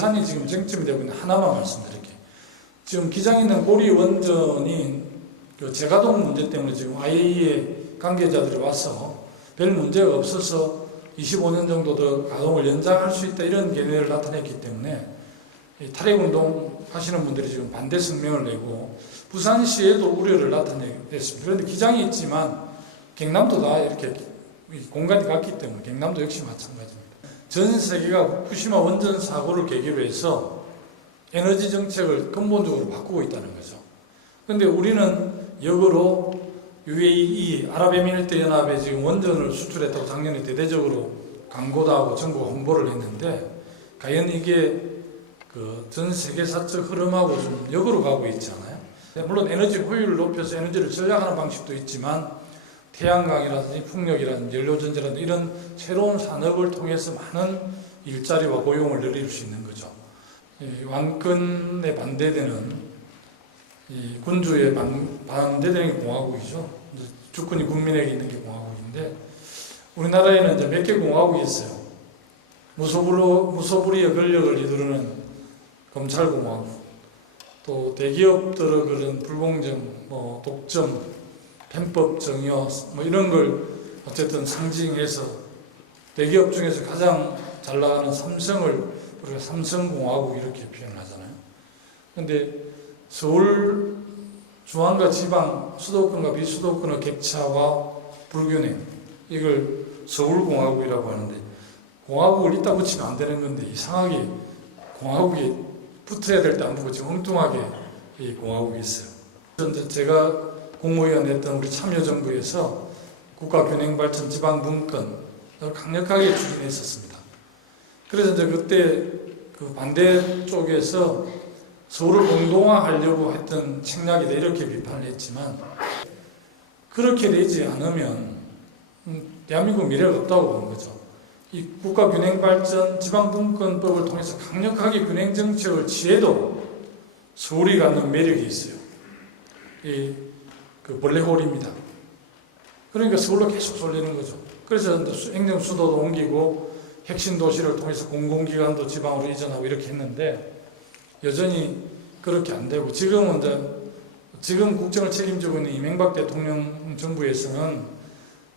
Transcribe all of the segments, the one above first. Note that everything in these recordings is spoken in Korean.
부산이 지금 쟁점이 되고 있는 하나만 말씀드릴게요. 지금 기장 있는 고리 원전이 그 재가동 문제 때문에 지금 IAEA 관계자들이 와서 별 문제가 없어서 25년 정도 더 가동을 연장할 수 있다 이런 견해를 나타냈기 때문에 이 탈핵운동 하시는 분들이 지금 반대 성명을 내고 부산시에도 우려를 나타냈습니다. 그런데 기장이 있지만 경남도 다 이렇게 이 공간이 같기 때문에 경남도 역시 마찬가지입니다. 전 세계가 후쿠시마 원전 사고를 계기로 해서 에너지 정책을 근본적으로 바꾸고 있다는 거죠. 근데 우리는 역으로 UAE 아랍에미리트 연합에 지금 원전을 수출했다고 작년에 대대적으로 광고도 하고 전국 홍보를 했는데 과연 이게 그 전 세계 사적 흐름하고 좀 역으로 가고 있지 않아요? 물론 에너지 효율을 높여서 에너지를 절약하는 방식도 있지만 태양광이라든지 풍력이라든지 연료전지라든지 이런 새로운 산업을 통해서 많은 일자리와 고용을 늘릴 수 있는 거죠. 이 왕권에 반대되는 이 군주에 반, 반대되는 게 공화국이죠. 주권이 국민에게 있는 게 공화국인데 우리나라에는 이제 몇 개 공화국이 있어요. 무소불로 무소불위의 권력을 이루는 검찰공화국, 또 대기업들의 그런 불공정, 뭐 독점, 편법 정여 뭐 이런 걸 어쨌든 상징해서 대기업 중에서 가장 잘 나가는 삼성을 우리가 삼성공화국 이렇게 표현 하잖아요. 근데 서울 중앙과 지방 수도권과 비수도권의 격차와 불균형 이걸 서울공화국이라고 하는데 공화국을 이따 붙이면 안 되는 건데 이상하게 공화국이 붙어야 될 때 안 붙고 지금 엉뚱하게 이 공화국이 있어요. 그래서 제가 공무위원 했던 우리 참여정부에서 국가균형발전 지방분권 강력하게 추진했었습니다. 그래서 이제 그때 그 반대 쪽에서 서울을 공동화하려고 했던 책략이다 이렇게 비판을 했지만 그렇게 되지 않으면 음, 대한민국 미래가 없다고 보는 거죠. 이 국가균형발전 지방분권법을 통해서 강력하게 균형정책을 취해도 서울이 갖는 매력이 있어요. 이 그 벌레홀입니다. 그러니까 서울로 계속 쏠리는 거죠. 그래서 행정 수도도 옮기고 핵심 도시를 통해서 공공기관도 지방으로 이전하고 이렇게 했는데 여전히 그렇게 안 되고 지금은 이제 지금 국정을 책임지고 있는 이명박 대통령 정부에서는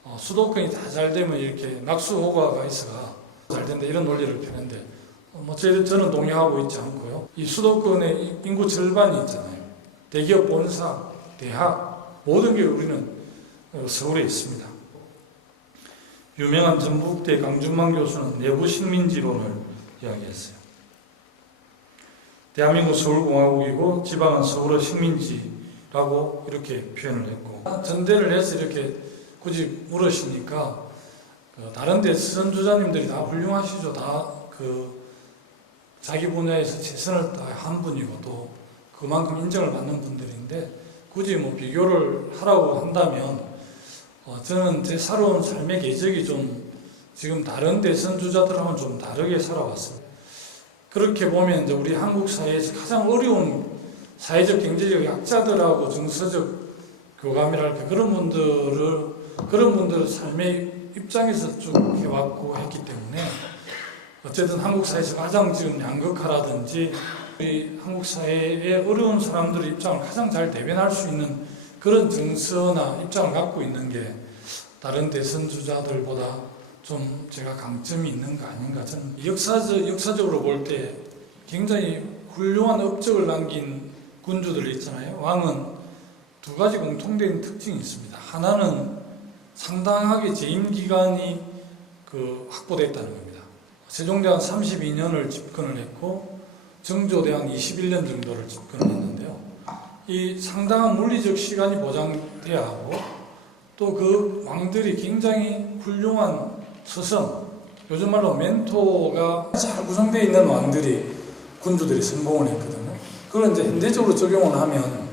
어, 수도권이 다 잘 되면 이렇게 낙수호가가 있어가 잘 된다 이런 논리를 펴는데 어, 뭐 제- 저는 동의하고 있지 않고요. 이 수도권의 이- 인구 절반이 있잖아요. 대기업 본사, 대학 모든 게 우리는 어, 서울에 있습니다. 유명한 전북대 강준만 교수는 내부 식민지론을 이야기했어요. 대한민국 서울공화국이고 지방은 서울의 식민지라고 이렇게 표현을 했고 전대를 해서 이렇게 굳이 물으시니까 그 다른 데 선주자님들이 다 훌륭하시죠. 다 그 자기 분야에서 최선을 다한 분이고 또 그만큼 인정을 받는 분들인데 굳이 뭐 비교를 하라고 한다면 어, 저는 제 살아온 삶의 궤적이 좀 지금 다른 대선 주자들하고는 좀 다르게 살아왔습니다. 그렇게 보면 이제 우리 한국 사회에서 가장 어려운 사회적 경제적 약자들하고 정서적 교감이랄까 그런 분들을 그런 분들의 삶의 입장에서 쭉 해왔고 했기 때문에 어쨌든 한국 사회에서 가장 지금 양극화라든지 우리 한국 사회의 어려운 사람들의 입장을 가장 잘 대변할 수 있는 그런 정서나 입장을 갖고 있는 게 다른 대선 주자들보다 좀 제가 강점이 있는 거 아닌가 저는 역사적 역사적으로 볼 때 굉장히 훌륭한 업적을 남긴 군주들 있잖아요. 왕은 두 가지 공통된 특징이 있습니다. 하나는 상당하게 재임 기간이 그 확보됐다는 겁니다. 세종대왕 32년을 집권을 했고 정조대왕 21년 정도를 집권을 했는데요. 이 상당한 물리적 시간이 보장돼야 하고 또 그 왕들이 굉장히 훌륭한 서성, 요즘 말로 멘토가 잘 구성되어 있는 왕들이 군주들이 성공을 했거든요. 그걸 이제 현대적으로 적용을 하면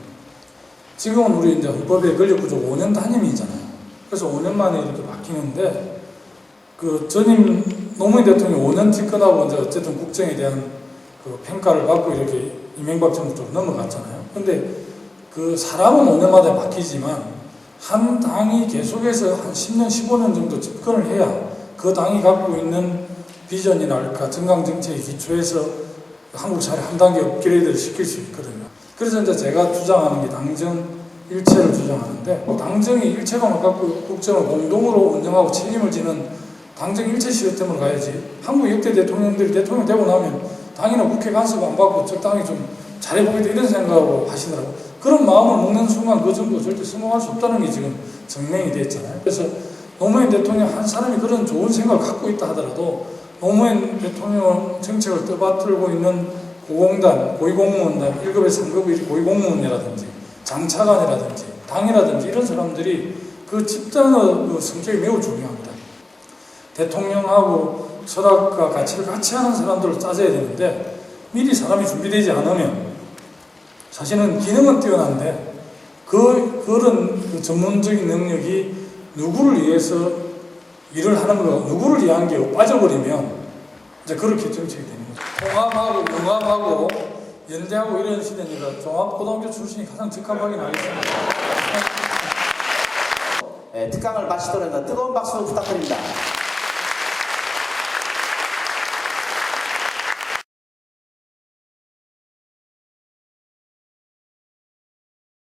지금은 우리 이제 헌법의 권력 구조가 5년 단임이잖아요. 그래서 5년 만에 이렇게 바뀌는데 그 전임 노무현 대통령이 5년 집권하고 이제 어쨌든 국정에 대한 그 평가를 받고 이렇게 이명박 정부 쪽 넘어갔잖아요. 근데 그 사람은 5년마다 바뀌지만 한 당이 계속해서 한 10년, 15년 정도 집권을 해야 그 당이 갖고 있는 비전이랄까 정강 정책의 기초에서 한국 사회 한 단계 업그레이드를 시킬 수 있거든요. 그래서 이제 제가 주장하는 게 당정 일체를 주장하는데 뭐 당정이 일체감을 갖고 국정을 공동으로 운영하고 책임을 지는 당정 일체 시스템으로 가야지. 한국 역대 대통령들이 대통령 되고 나면 당이나 국회 간섭 안 받고 적당히 좀 잘해보겠다 이런 생각으로 하시더라고. 그런 마음을 먹는 순간 그 정도 절대 성공할 수 없다는 게 지금 증명이 됐잖아요. 그래서 노무현 대통령 한 사람이 그런 좋은 생각을 갖고 있다 하더라도 노무현 대통령 정책을 떠받들고 있는 고공단, 고위공무원단, 1급에서 3급의 고위공무원이라든지 장차관이라든지 당이라든지 이런 사람들이 그 집단의 그 성격이 매우 중요합니다. 대통령하고 철학과 가치를 같이 하는 사람들을 짜져야 되는데 미리 사람이 준비되지 않으면 사실은 기능은 뛰어난데 그 그런 그 전문적인 능력이 누구를 위해서 일을 하는 거 누구를 위한 게 빠져버리면 이제 그렇게 정책이 되는 거죠. 통합하고 융합하고 연대하고 이런 시대니까 종합고등학교 출신이 가장 적합하긴 하겠습니다. 예, 특강을 마치도록 뜨거운 박수 부탁드립니다.